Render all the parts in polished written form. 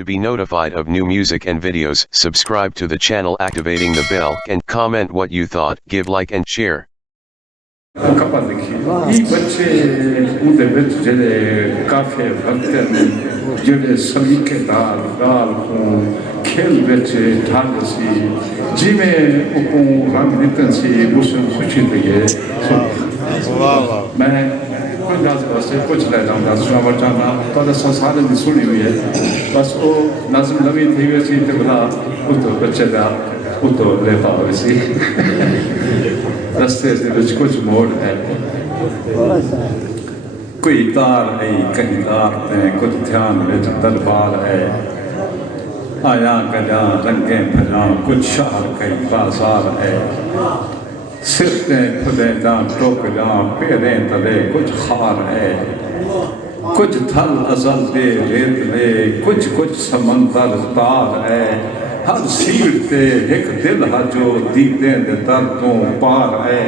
To be notified of new music and videos, subscribe to the channel activating the bell and comment what you thought, give like and share. कपा देखिए ये बच्चे उनके बच्चे जले cafe वक्त में जले सभी के दाल को खेल बच्चे ठाल सी जिमे उनको रंग नितन सी मुझसे खुशी लगे मैं कुछ नाज़ बस कुछ ले जाऊँ नाज़ सुना बचाना तो अगर संसार में सुनी हुई है बस वो नाज़ नवी थी वैसी तो बड़ा उतो बच्चे दा उतो लेता वैसी रस्ते से कुछ कुछ मोड़ है कोई तार है कहीं तार है कुछ ध्यान में दरबार है आया गया रंगे भजा कुछ शहर कई बाजार है सिरते खुदे जा टोक जा पैरे तले कुछ खार है कुछ थल अजल दे रेत ले कुछ समंदर तार है हर सीट ते एक दिल है जो दीदे दे दर्दों पार है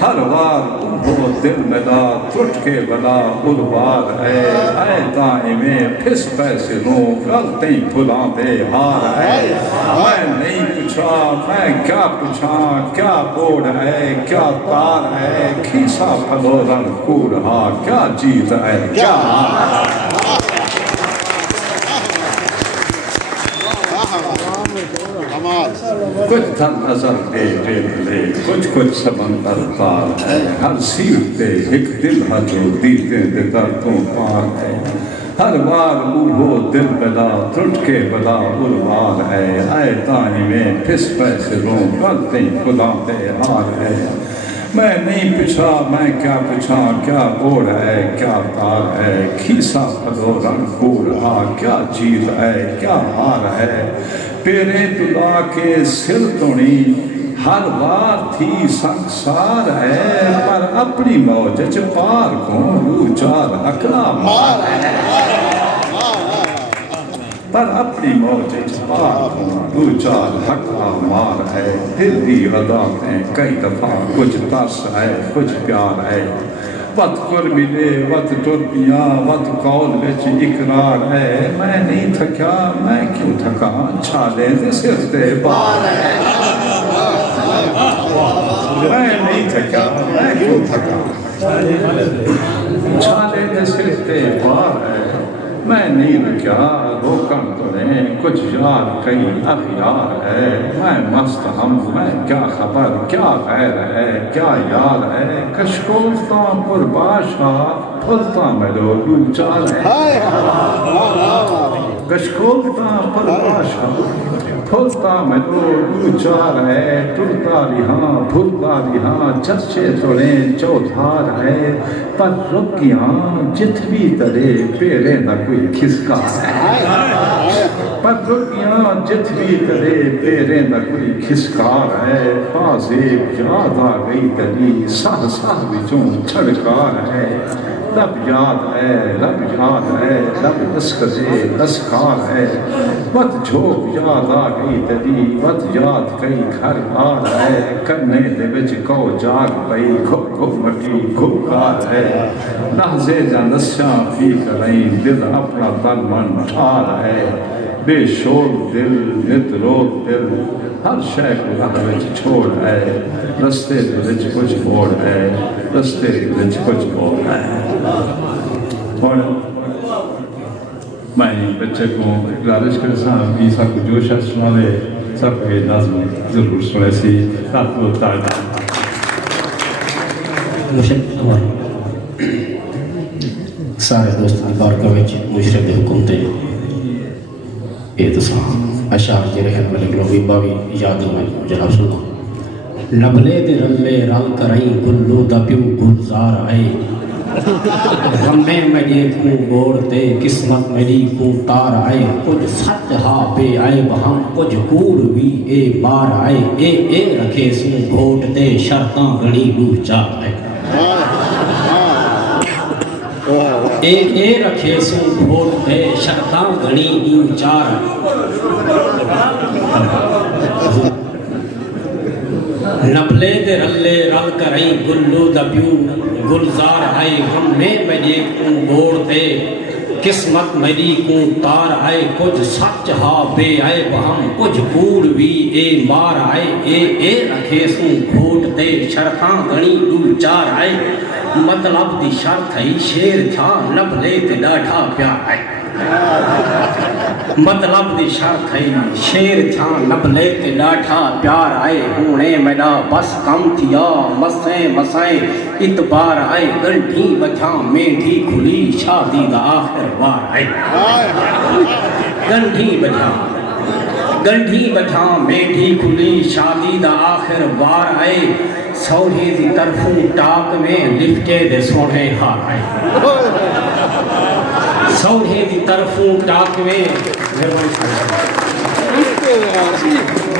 हर वार वो दिल मिला टूट के बला उर्वार है आए ताई में फिस पैसे लो गलती भुला दे हार है मैं नहीं पूछा मैं क्या पूछा क्या बोर्ड है क्या तार है खीसा फलो रंग कूड़ा क्या जीत है क्या कुछ धन नजर दे रेत ले कुछ समंदर तार है हर सीट पे एक दिल है जो दीदे दे दर्दों पार है हर बार वो दिल बला टूट के बला उर्वार है आए ताई में फिस पैसे लो गलती खुदा दे हार है मैं नहीं पूछा मैं क्या पूछा क्या बोर्ड है क्या तार है खीसा फलो रंग कूड़ा क्या जीत है क्या हार है पेरे तुला के सिर तोड़ी हर बार थी संसार है पर अपनी मौज च पार को चार हकला मार है पर अपनी मौज च पार को चार हकला मार है दिल दी अदातें कई दफा कुछ तरस है कुछ प्यार है वत कुल मिले वत टुर पिया वत कौल विच इकरार है मैं नहीं थका मैं क्यों थका छाले दे सिर ते बार है मैं नहीं थका मैं क्यों थका छाले दे सिर ते बार है मैं नहीं रुका रोकन तो नहीं कुछ यार कई अखियार है मैं मस्त हम मैं क्या खबर क्या गैर है क्या यार है कशकोलता पुरबाशा फुलता मेलो लूचार है कशकोलता पुरबाशा फुलता मेलो लूचार है टुरता रिहा भूलता रिहा चर्चे तोड़े चौधार है पर रुकियां जितवी तरे पेरे न कोई खिसका है पर रुकियां जितवी तरे पेरे न कोई खिसकार है पासे याद आ गई तरी साह साह विचों छड़कार है लब याद है लब दस्कजे दस्कार है वत झोंक याद आ गई तरी वत याद कई घर बार है कन्ने दे विच कौ जाग पई घुप घुप मटी घुपकार है लहजे जा नशा पी करई दिल अपना तन मन ठार है बेशोर दिल नितरोत दिल हर शय को राह विच छोड़ है रस्ते दे विच कुछ मोड़ है रस्ते दे विच कुछ मोड़ है और मैं बच्चे को गुजारिश कर साहब ये सब जोश सुना ले सब के नज़्म ज़रूर सुने सी तातो ताजा सारे दोस्तों बारका विच मुशरफ दे हुक्म ते ये तो अशार जे रहन वाले लोगी बावी याद में जनाब सुनो लबले दे रल्ले रल करई गुल्लू दा प्यू गुलजार आए गमे मेरी को बोड़ते किस्मत मेरी को तार आए कुछ सच हा पे आए हम कुछ कूड़ भी ए बार आए ए रखे सू घोटते शर्तां गणी लू चार आए ए रखे सू घोटते शर्तां गणी लू चार लबले दे रल्ले रल करई गुल्लू दा प्यू गुलजार आए गमे मेरी को बोड़ते قسمت میری کو تار آئے کچھ سچ ہا بے آئے بہم کچھ کوڑ بھی اے مار آئے اے رکھے سوں گھوٹ دے شرطاں گھنی دو چار آئے مطلب دی شرط ہی شیر تھا لب لے تے ڈاٹھا پیار آئے مطلب دی شرط ہے شیر تھا لب لے تے ڈاٹھا پیار آئے ہونے میڈا بس کم تھیا مسیں مسائیں اتبار آئے گنڈھی بچھاں میٹھی کھلی شادی دا آخر بار آئے گنڈھی بچھاں میٹھی کھلی شادی دا آخر بار آئے سوڑے دی طرفوں ٹاک میں لفٹے دے سوڑے ہار آئے سوڑے دی طرفوں ٹاک میں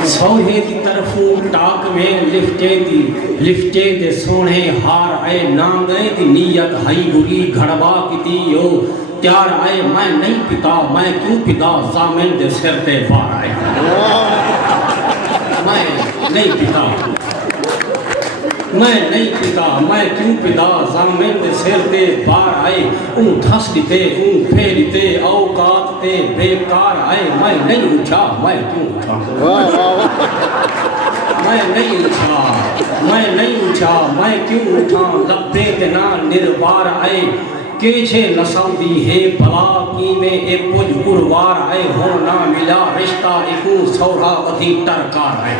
سوڑے دی طرفوں ٹاک میں لفٹے دے سوڑے ہار آئے نانگے دی نیت ہائی بری گھڑوا کتی یو تیار آئے میں نہیں پتا میں کیوں پتا زامن دے سر تے بار آئے میں نہیں پتا میں کیوں پتا زامن دے سر تے بار آئے اون دھس دیتے اون پھیرتے اوقات تے بیکار آئے میں نہیں اٹھا میں کیوں اٹھا میں کیوں اٹھا لبے تے نہ نروار آئے کیچھے نسل دی ہے بلا کی میں ایک کچھ پروار آئے ہوں نہ ملا رشتہ ایکو سورا ودھی ٹرکار آئے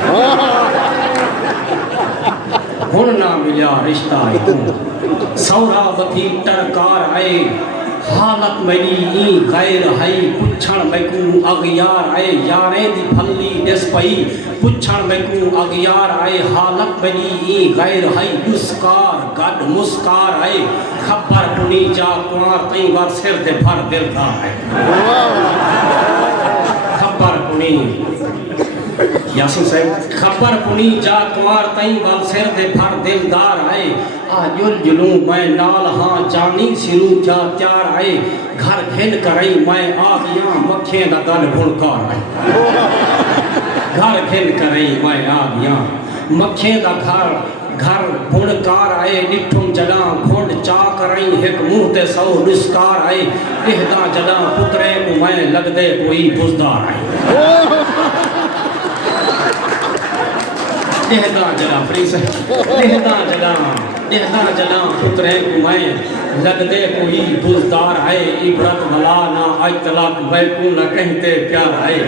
ہوں نہ ملا رشتہ ایکو سورا ودھی ٹرکار آئے حالت میری ای غیر ہائی پچھڑ میں کو اغیار آئے یاریں دی پھلی ڈس پئی پچھڑ میں کو اغیار آئے حالت میری ای غیر ہائی مسکار گڈ مسکار آئے خبر کنی جا کنار تئیں وار سر دے بھر دلدار آئے خبر کنی یاسین صاحب خبر کنی جا کنار تئیں وار سر دے بھر دلدار آئے آجل جلوں میں نال ہاں جانی سروں جا تیار آئے گھر گھن کریں میں آگیاں مکھیں لگن بھنکار آئے گھر گھن کریں میں آگیاں مکھیں گھر بھنکار آئے نٹھم جڑاں گھنڈ چا کریں ایک منہ تے سو نسکار آئے اہدا جڑاں پترے کو میں لگ دے کوئی بزدار آئے اہدا جڑاں پریس اہدا جڑاں پترے کو میں لگ دے کوئی بزدار آئے عبرت بلا نہ اطلاق میں کو نہ کہتے پیار آئے